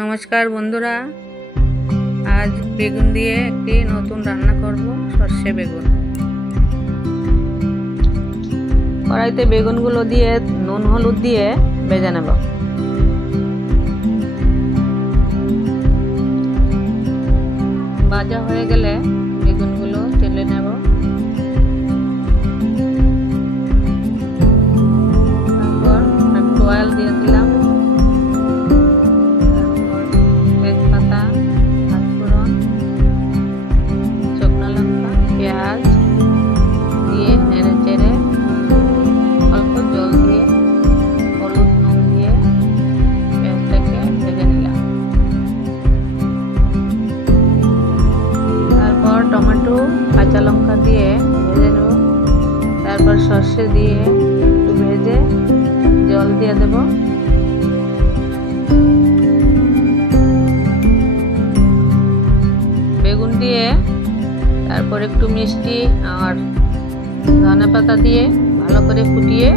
নমস্কার বন্ধুরা, আজ বেগুন দিয়ে একটি নতুন রান্না করব, সর্ষে বেগুন। কড়াইতে বেগুনগুলো দিয়ে নুন হলুদ দিয়ে ভেজে নেব। ভাজা হয়ে গেলে বেগুনগুলো তেলে নেব। তারপর একটু অয়েল দিয়ে দিলাম, তেজপাতা, পাঁচফোড়ন, শুকনো লঙ্কা, পেঁয়াজ দিয়ে নেড়ে চেড়ে অল্প জল দিয়ে হলুদ নুন দিয়ে পেঁয়াজটাকে ভেজে নিলাম। তারপর টমেটো, কাঁচা লঙ্কা দিয়ে ভেজে নেব। তারপর সর্ষে দিয়ে একটু ভেজে জল দিয়ে দেব। বেগুন দিয়ে তারপর একটু মিষ্টি আর ধনেপাতা দিয়ে ভালো করে ফুটিয়ে